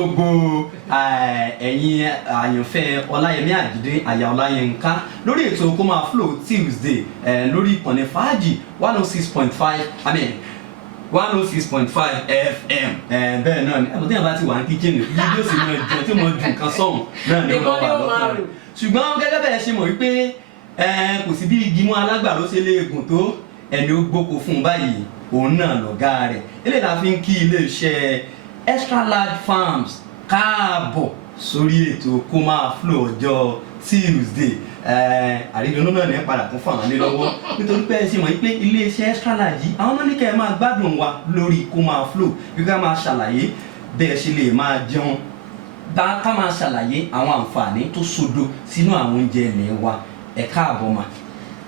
gbogbo ẹ̀yin àyànfẹ́ Ọláyẹmí Àjídé àyà Ọláyínká lórí ètò Kó Máa Flow Tuesday lórí ìkànnì Fàájì 106.5 106.5 FM bẹ́ẹ̀ náà ni ẹ̀kọ́ tí wọ́n bá ti wà ní kíchìnì fídíò sí mọ́ ìjọ tí mo ju nǹkan sọ̀hún náà ni wọ́n wà lọ́kàn rẹ̀ ṣùgbọ́n gẹ́gẹ́ bẹ́ẹ̀ ṣe mọ̀ wípé kò sí bí igi mú alágbàro ṣe lè gùn tó ẹni ó gbóko fún báyìí òun náà lọ̀gá rẹ̀ eléyìí la fi ń kí iléeṣẹ́ Extra Large Farms káàbọ̀ sórí ètò Kó Máa Flow ọjọ́ Tuesday àrídùnnú náà ní padà tún fún àwọn ilé lọ́wọ́ nítorí pé ẹ ṣe mọ̀ pé iléeṣẹ́ Extra Large yìí àwọn náà ní kẹ́ ẹ máa gbádùn wa lórí Kó Máa Flow bí ká máa ṣàlàyé bẹ́ẹ̀ ṣe lè máa jẹun ká máa ṣàlàyé àwọn àǹfààní tó sodo sínú àwọn oúnjẹ ilẹ̀ wa ẹ káàbọ̀ mà.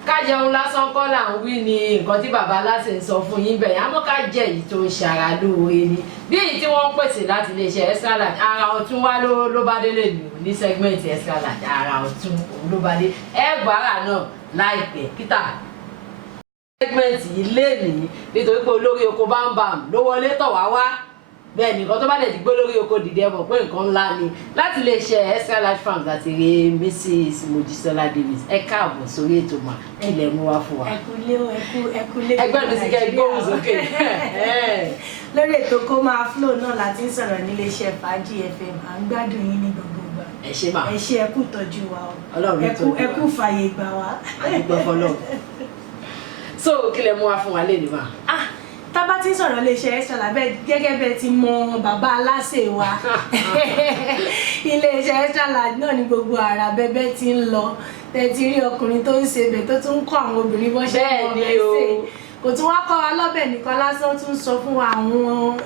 ká jẹun lásán kọ́ là ń wí ni nǹkan tí bàbá aláṣẹ ń sọ fún yín bẹ̀yẹn àmọ́ ká jẹ èyí tó ń ṣara lóore ni bí èyí tí wọ́n ń pèsè láti iléeṣẹ́ Extra Large ara ọ̀tún wá ló bá délé ní ní sẹ́gmẹ́ǹtì Extra Large ara ọ̀tún òun ló bá dé ẹgbàárà náà láìpẹ́ Peter sẹ́gmẹ́ǹtì yìí lé nìyí nítorí pé olórí oko bámbàm ló wọlé tọ̀ wá bẹ́ẹ̀ ni nǹkan tó bá dẹ̀ ti gbé lórí oko dìde mọ̀ pé nǹkan ńlá ni láti lè ṣe Extra Large Farms àti rí Mrs. Mojísọ́lá Davis ẹ káàbọ̀ sórí ètò mà kí lẹ mú wá fún wa. ẹkúlé ẹgbẹ́ mi sì kẹ́ gbóhùn sókè. lórí ètò Kó Máa Flow náà láti ń sọ̀rọ̀ níléeṣẹ́ Fàájì FM à ń gbádùn yín ní gbogbo ìgbà. ẹ ṣé mà. ẹ ṣé ẹ kú tọ́jú wa o. Ọlọ́run ló tọ́jú wa. ẹ kú fàyè gbà wá. àdúgbò fọlọ́. so kí lẹ mú wá fún wa lé ní mà. tá bá ti ń sọ̀rọ̀ iléeṣẹ́ Extra Large gẹ́gẹ́ bẹ́ẹ̀ ti mọ bàbá aláṣẹ wa iléeṣẹ́ Extra Large náà ni gbogbo ara bẹ́bẹ́ ti ń lọ tẹ́tí rí ọkùnrin tó ń ṣe bẹ̀ tó tún ń kọ́ àwọn obìnrin bọ́n ṣe ń bẹ̀ ṣe kò tún wá kọ́ wa lọ́bẹ̀ nìkan lásán tún sọ fún wa àwọn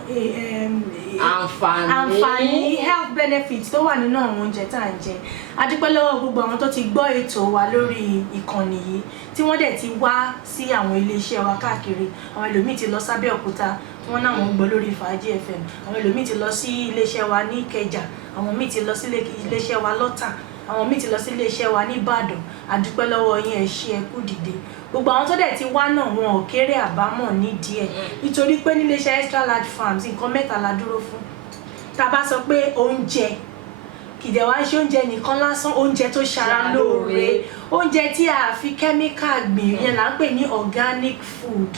àǹfààní health benefits tó wà nínú àwọn oúnjẹ tá à ń jẹ a dúpẹ́ lọ́wọ́ gbogbo àwọn tó ti gbọ́ ètò wa lórí ìkànnì yìí tí wọ́n dẹ̀ ti wá sí àwọn iléeṣẹ́ wa káàkiri àwọn ẹlòmíì ti lọ sábẹ́òkúta wọ́n náà wọ́n gbọ́ lórí Fàájì FM àwọn ẹlòmíì ti lọ sí iléeṣẹ́ wa ní Ìkẹjà àwọn míì ti lọ sí iléeṣẹ́ wa lọ́tà àwọn míì ti lọ sí iléeṣẹ́ wa ní Ìbàdàn a dúpẹ́ lọ́wọ́ yín ẹ ṣé ẹ kú dìde gbogbo àwọn tó dẹ̀ ti wá náà wọn ò kéré àbámọ̀ nídìí ẹ̀ nítorí pé níléeṣẹ́ Extra Large Farms nǹkan mẹ́ta la dúró fún tá a bá sọ pé oúnjẹ kìdẹ̀ wá ń ṣe oúnjẹ nìkan lásán oúnjẹ tó ṣara lóore oúnjẹ tí a fi kẹ́míkà gbìn yẹn là ń pè ní organic food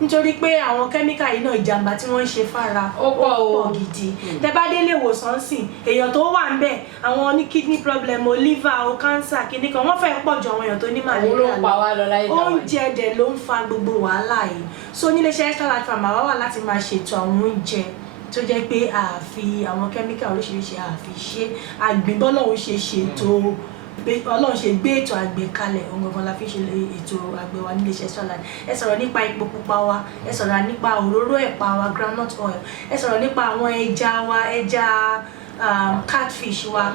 nítorí pé àwọn kẹ́míkà yìí náà ìjàmbá tí wọ́n ń ṣe fára ó pọ̀ gidi tẹ́ bá délé ìwòsàn sìn èèyàn tó wà ń bẹ̀ àwọn ní kidney problem o liver o cancer kìíní kan wọ́n fẹ́ pọ̀ ju àwọn èèyàn tó ní malaria lọ oúnjẹ dẹ̀ ló ń fa gbogbo wàhálà yìí so níléeṣẹ́ Extra Large Farms àwa wà láti máa ṣètò àwọn oúnjẹ tó jẹ́ pé àfi àwọn kẹ́míkà oríṣiríṣi àfi ṣe àgbìn bọ́lọ́hún ṣe ṣètò Ọlọ́run ṣe gbé ètò àgbẹ̀ kalẹ̀ ọ̀gangan la fi ṣe ètò àgbẹ̀ wa níléeṣẹ́ Extra Large ẹ sọ̀rọ̀ nípa epo pupa wa ẹ sọ̀rọ̀ nípa òróró ẹ̀pà wa groundnut oil ẹ sọ̀rọ̀ nípa àwọn ẹja wa ẹja catfish wa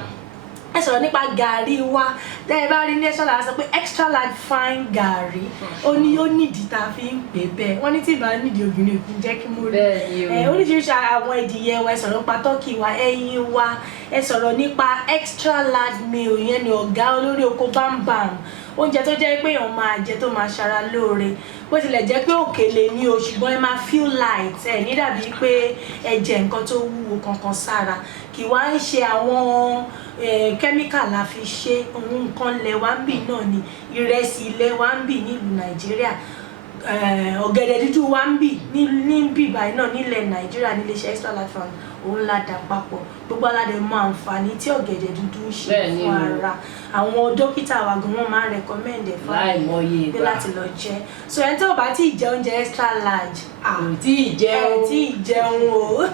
ẹ sọ̀rọ̀ nípa gàrí wa tẹ́ ẹ bá rí ní Extra Large sọ pé Extra Large fine gàrí ó nídìí tá a fi ń pè bẹ́ẹ̀ wọ́n ní tí ìbá nídìí obìnrin kò jẹ́ kí mo rí oríṣiríṣi àwọn ìdíyẹ wa ẹ sọ̀rọ̀ nípa tọ́kì wa ẹyin wa ẹ sọ̀rọ̀ nípa Extra Large meal yẹn ni ọ̀gá olórí oko bámbàm oúnjẹ tó jẹ́ pé èèyàn máa jẹ tó máa ṣara lóore bó tilẹ̀ jẹ́ pé òkèlè ni o ṣùgbọ́n ẹ máa feel light ẹ ní dàbí pé ẹ jẹ nǹkan tó wúwo kankan sára kì wá ń ṣe àwọn kẹ́míkà la fi ṣe ohun nǹkan ilẹ̀ wa ń bì náà ni ìrẹsì ilẹ̀ wa ń bì nílùú Nàìjíríà ọ̀gẹ̀dẹ̀ dúdú wa ń bì ní bíbáyìí náà nílẹ̀ Nàìjíríà níléeṣẹ́ Extra Large Farms òun la dà papọ̀ gbogbo aládé mọ àǹfààní tí ọ̀gẹ̀dẹ̀ dúdú ń ṣe fún ara àwọn dókítà wa gan wọn máa ń recommend ẹ̀ fún àwọn pé láti lọ jẹ so ẹni tó bá tí ì jẹ oúnjẹ Extra Large tí ì jẹun o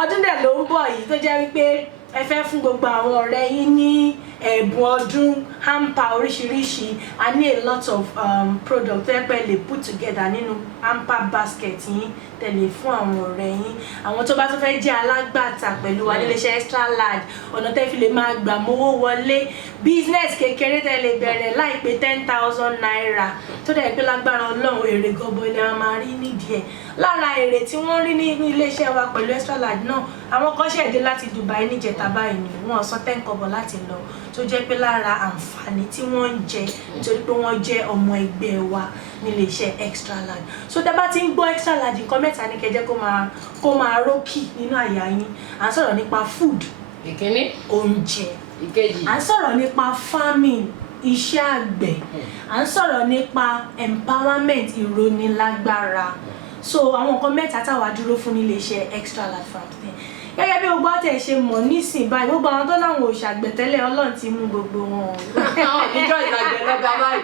ọdún dẹ̀ ló ń bọ̀ yìí tó jẹ́ wípé ẹ fẹ́ fún gbogbo àwọn ọ̀rẹ́ yín ní ẹ̀bùn ọdún hamper oríṣiríṣi a ní a lot of product tẹ́ pẹ́ lè put together nínú hamper basket yín tẹ̀lé fún àwọn ọ̀rẹ́ yín àwọn tó bá tún fẹ́ jẹ́ alágbàtà pẹ̀lú wa níléeṣẹ́ Extra Large ọ̀nà tẹ́ fi lè máa gbà mówó wọlé business kékeré tẹ́ lè bẹ̀rẹ̀ láìpẹ́ 10,000 naira tó dẹ̀ pé lágbára Ọlọ́run èrè gọbọ ilẹ̀ a máa rí nídìí ẹ̀ lára èrè tí wọ́n rí ní iléeṣẹ́ wa pẹ̀lú extra large náà àwọn kan ṣẹ̀dé láti Dubai níjẹta báyìí ni wọ́n san 10 kobo láti lọ tó jẹ́ pé lára àǹfààní tí wọ́n ń jẹ nítorí pé wọ́n jẹ́ ọmọ ẹgbẹ́ wa nílé iṣẹ́ extra large. So tá bá ti ń gbọ́ extra large nǹkan mẹ́ta ní kẹjẹ́ kó máa rókì nínú àyà yín. À ń sọ̀rọ̀ nípa food, ìkíní, oúnjẹ, ìkejì, à ń sọ̀rọ̀ nípa farming, iṣẹ́ àgbẹ̀, à ń sọ̀rọ̀ nípa empowerment, ìrónilágbára. So àwọn nǹkan mẹ́ta táwa dúró fún nílé iṣẹ́ extra large farm gẹ́gẹ́ bí gbogbo àtẹ̀ ṣe mọ̀ nísìn báyìí gbogbo àwọn tó láwọn ò ṣàgbẹ̀tẹ́lẹ̀ Ọlọ́run ti mú gbogbo wọn. ìjọ ìgbàgbẹ́ lọ́ba báyìí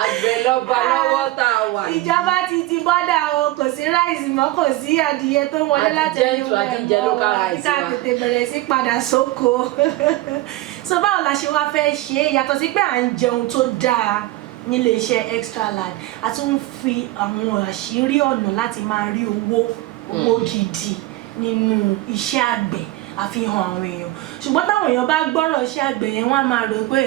àgbẹ̀ lọ́ba lọ́wọ́ tá a wà yìí. Ìjọba ti bọ́dà o, kò sí ráìsì mọ́, kò sí adìyẹ tó wọlé láti ẹni wẹ̀ mọ́ ká tètè bẹ̀rẹ̀ sí padà sóko. So báwo la ṣe wá fẹ́ ṣe é yàtọ̀ sí pé à ń jẹun tó dáa nílé iṣẹ́ extra large, a tún fi àwọn àṣírí ọ̀nà láti máa rí owó gidi nínú iṣẹ́ àgbẹ̀ àfihàn àwọn èèyàn. Ṣùgbọ́n táwọn èèyàn bá gbọ́rọ̀ iṣẹ́ àgbẹ̀ yẹn wọ́n á máa rò pé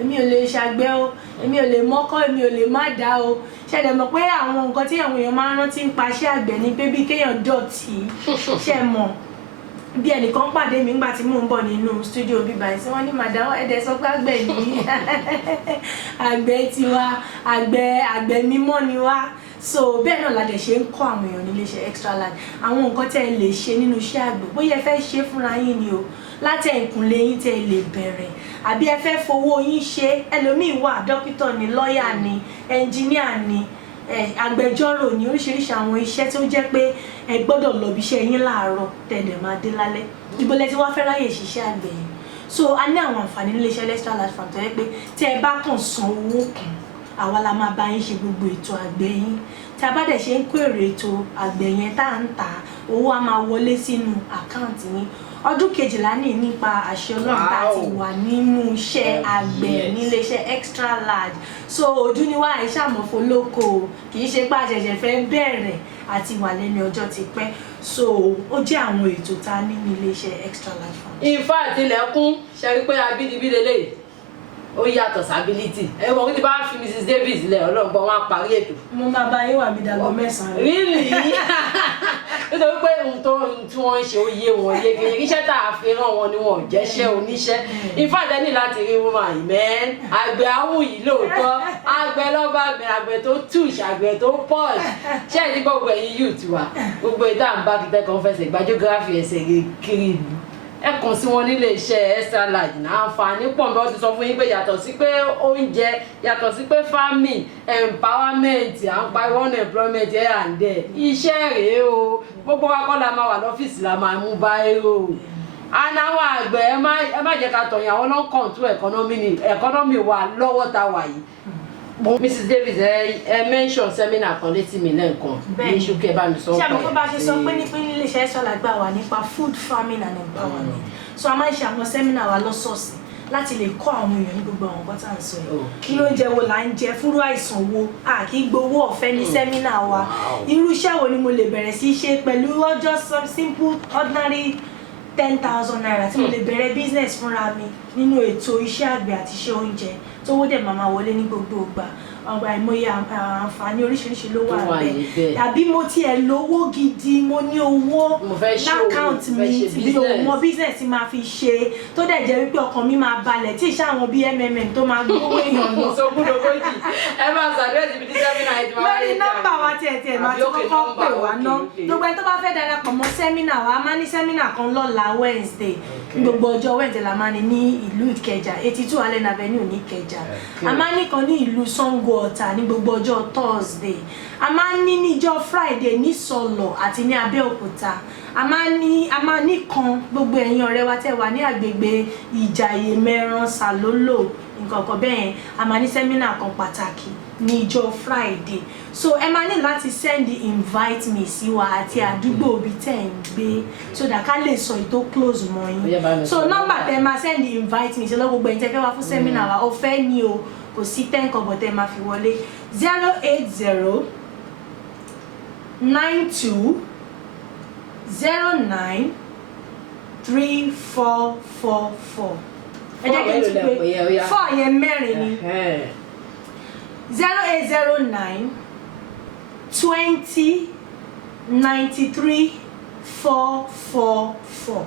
èmi ò lè ṣàgbẹ̀ o, èmi ò lè mọ́kọ́, èmi ò lè má dá o. Ṣẹ̀dẹ̀ mọ̀ pé àwọn nǹkan tí àwọn èèyàn máa ń rántí ń pa iṣẹ́ àgbẹ̀ ni pé bí kéèyàn dọ̀tí ṣe mọ̀. Bí ẹnìkan pàdé mi nígbà tí mò ń bọ̀ nínú studio bíbá ẹ̀ sí wọ́n ní madam ẹ̀dẹ̀ sọ pé àgbẹ̀ ní àgbẹ̀ tiwa, àgbẹ̀ mímọ́ ni wá. So bẹ́ẹ̀ náà la dẹ̀ ṣe ń kọ́ àwọn èèyàn nílé iṣẹ́ extra large àwọn nǹkan tẹ́ ẹ lè ṣe nínú iṣẹ́ àgbẹ̀ bóyá ẹ fẹ́ ṣe fúnra yín ni o láti ẹ̀kúnlé yín tẹ́ ẹ lè bẹ̀rẹ̀ àbí ẹ fẹ́ fowó yín ṣe ẹlòmíì wà dókítà ni lọ́ọ̀yà ni ẹnjíníà ni agbẹjọ́rò ní oríṣiríṣi àwọn iṣẹ́ tó jẹ́ pé ẹ gbọ́dọ̀ lọ bí iṣẹ́ yín láàárọ̀ tẹ̀lé máa dé lálẹ́ ibo lẹ ti wá fẹ́ ráyè ṣiṣẹ́ àgbẹ̀ yẹn. So a ní àwọn àǹfààní nílé iṣẹ́ extra large farm tó yẹ pé tí ẹ bá kàn san owó kan àwa la máa bá yín ṣe gbogbo ètò àgbẹ̀ yín tí a bá dẹ̀ ṣe ń kó èrè ètò àgbẹ̀ yẹn tá à ń tà owó á máa wọlé sínú àkáǹtì yín. Ọdún 12 ní nípa àṣẹ Ọlọ́run tá a ti wà nínú iṣẹ́ àgbẹ̀ nílé iṣẹ́ extra large. So ojú ni wá àìṣàmọ̀fó lóko kì í ṣe pé àṣẹ̀ṣẹ̀ fẹ́ bẹ̀rẹ̀ àti wà lẹ́nu ọjọ́ ti pẹ́. So ó jẹ́ àwọn ètò tá a ní ní ilé iṣẹ́ extra large farm. In fact ilẹ̀kùn ṣe rí pé abínibí lélẹ̀ ó yàtọ̀ sábílítì ẹ mọ̀ kí ti bá fi Mrs Davis lẹ̀ ọlọ́gbọ́n wọn parí ètò. Mo máa bá yín wà mí dàgbọ́ 9. Really? Nítorí pé ohun tí wọ́n ń ṣe ó yé wọn yékéyé iṣẹ́ tá a fi rán wọn ni wọn ò jẹ́ṣẹ́ oníṣẹ́. In fact ẹni láti rí woman yìí mẹ́ẹ́n àgbẹ̀ àwọn yìí lóòótọ́ àgbẹ̀ lọ́ba àgbẹ̀ tó touch àgbẹ̀ tó push ṣé ẹ ti gbogbo ẹ̀yin youth wa gbogbo ìta ń bá kìtẹ́ kan fẹsẹ̀ gba geography ẹsẹ̀ kiri ìlú ẹ kàn sí wọn nílé iṣẹ́ extra large náà àǹfààní pọ̀ bí wọ́n ti sọ fún yín pé yàtọ̀ sí pé oúnjẹ yàtọ̀ sí pé farming empowerment à ń pa unemployment here and there iṣẹ́ rèé o gbogbo wa kọ́ la máa wà lọ́fíìsì la máa mú báyìí o anáwọ̀ àgbẹ̀ ẹ má jẹ́ ká tọ̀yìn àwọn náà control economy wa lọ́wọ́ ta wà yìí. Mrs Davis ẹ mention seminar kan létí mi lẹ́ẹ̀kan ní ṣúkẹ́ bá mi sọ pé ṣé àmọ́ bá ṣe sọ pé ní ilé iṣẹ́ extra large gbà wà nípa food farming and empowerment so a máa ń ṣe àwọn seminar wa lọ́sọ̀ọ̀sẹ̀ láti lè kọ́ àwọn èèyàn ní gbogbo àwọn nǹkan tá à ń sọ yìí kí oúnjẹ wo là ń jẹ fúrú àìsàn wo kì í gbowó ọ̀fẹ́ ní seminar wa irú iṣẹ́ wo ni mo lè bẹ̀rẹ̀ sí ṣe pẹ̀lú ọjọ́ simple ordinary 10,000 naira tí mo lè bẹ̀rẹ̀ business fúnra mi nínú ètò iṣẹ́ àgbẹ̀ àti iṣẹ́ oúnjẹ tó wó dẹ̀ máa wọlé ní gbogbo ìgbà ọgbà ìmọye àǹfààní oríṣiríṣi ló wà bẹ́ẹ̀ tàbí mo tiẹ̀ lówó gidi mo ní owó lákàùntì mi bí òun business ti máa fi ṣe tó dẹ̀ jẹ́ wípé ọkàn mi máa balẹ̀ tí ìṣe àwọn bíi mmm tó máa gbówó èèyàn lọ. sọgbúdogójì ẹ máa ṣàdúrẹ́sì bíi sẹ́mínà ẹ̀ tí wọ́n lórí nọ́mbà wa tiẹ̀ máa ti kọ́kọ́ pè wá ná gbogbo ẹni tó bá fẹ́ darapọ̀ mọ́ sẹ́mínà wa a máa ní sẹ́mínà kan lọ́la Wednesday gbogbo ọjọ́ Wednesday la máa ní ìlú Ìkẹjà 82 Allen Avenue ní Ìkẹjà a máa ní kan ní ìlú Sango Ọ̀tà ní gbogbo ọjọ́ Thursday a máa ní níjọ́ Friday ní Sọ̀lọ̀ àti ní Abẹ́òkúta a máa ní kan gbogbo ẹ̀yin ọ̀rẹ́ wa tẹ́ wà ní àgbègbè Ìjàyè Mẹ́ran Sàlólò nǹkan kan bẹ́ẹ̀ yẹn a máa ní sẹ́mínà kan pàtàkì níjọ́ Friday so ẹ máa ní láti send invite me sí wa àti àdúgbò ibi tẹ́ ń gbé so that ká lè sọ ètò close mọ́ yín so nọ́mbà tẹ́ máa send invite me sí lọ gbogbo ẹ̀yin tẹ́ fẹ́ wá fún sẹ́mínà wa ọ̀fẹ́ ni o kò sí 10 kobo tẹ́ máa fi wọlé 080 92 09 3444 ẹ jẹ́ kí n tún pé 4 yẹn mẹ́rin ni 0809 20 93 444.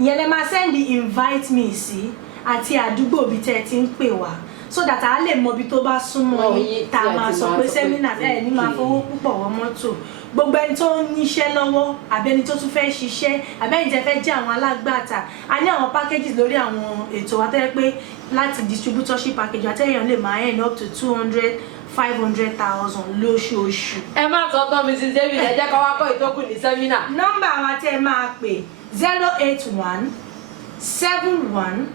ìyẹn lè máa send invite me sí àti àdúgbò bí tẹ́ ti ń pè wá so that a lè mọ ibi tó bá súnmọ́ yín tá a máa sọ pé seminar ẹ̀ ní máa fowó púpọ̀ wọ mọ́tò gbogbo ẹni tó ń níṣẹ́ lọ́wọ́ àbẹ́ni tó tún fẹ́ ṣiṣẹ́ àbẹ́ni tẹ́ fẹ́ jẹ́ àwọn alágbàtà a ní àwọn packages lórí àwọn ètò wa tẹ́ pé láti distributorship package àtẹ̀yàn lè máa earn up to 200,000-500,000 lóṣooṣù. ẹ má sọ tán Mrs. David ẹ jẹ́ ká wá kọ́ ìtókù ní sẹ́mínà. nọ́mbà wa tẹ́ máa pè 081 71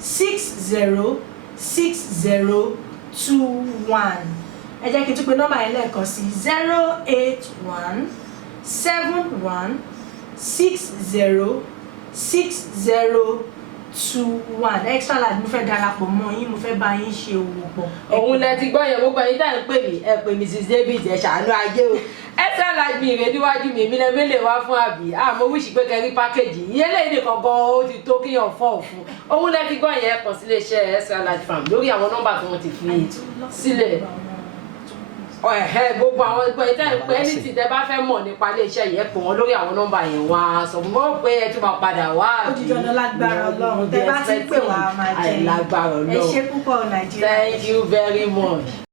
60 6021. ẹ jẹ́ kí n tún pe nọ́mbà yẹn lẹ́ẹ̀kan sí 081 71 60 6021. extra large mo fẹ́ darapọ̀ mọ́ yín mo fẹ́ bá yín ṣe òwò pọ̀. òun lẹ ti gbọ́ yẹn gbogbo ẹ̀yin tá ẹ̀ ń pè mí ẹ pè Mrs. David ẹ ṣàánú ajé o extra large mi rè níwájú mi èmi lẹ mélèé wá fún àbí mo wíṣì pé kẹrí pákéjì ìyẹn lè nìkan gan ó ti tó kíyàn fọ́ òfun òun lẹ ti gbọ́ yẹn kàn sí iléeṣẹ́ extra large farm lórí àwọn nọ́mbà tí wọ́n ti fi sílẹ̀ gbogbo àwọn ẹgbẹ́ ìtẹ́ ìpẹ́ anything tẹ́ bá fẹ́ mọ̀ nípa iléeṣẹ́ yẹn pè wọ́n lórí àwọn nọ́mbà yẹn wá sọ fún wọn pé ẹ tún máa padà wá ó di dandan lágbára Ọlọ́run tẹ́ bá ti pè wá máa jẹ lágbára Ọlọ́run ẹ ṣé púpọ̀ Nàìjíríà. Thank you very much.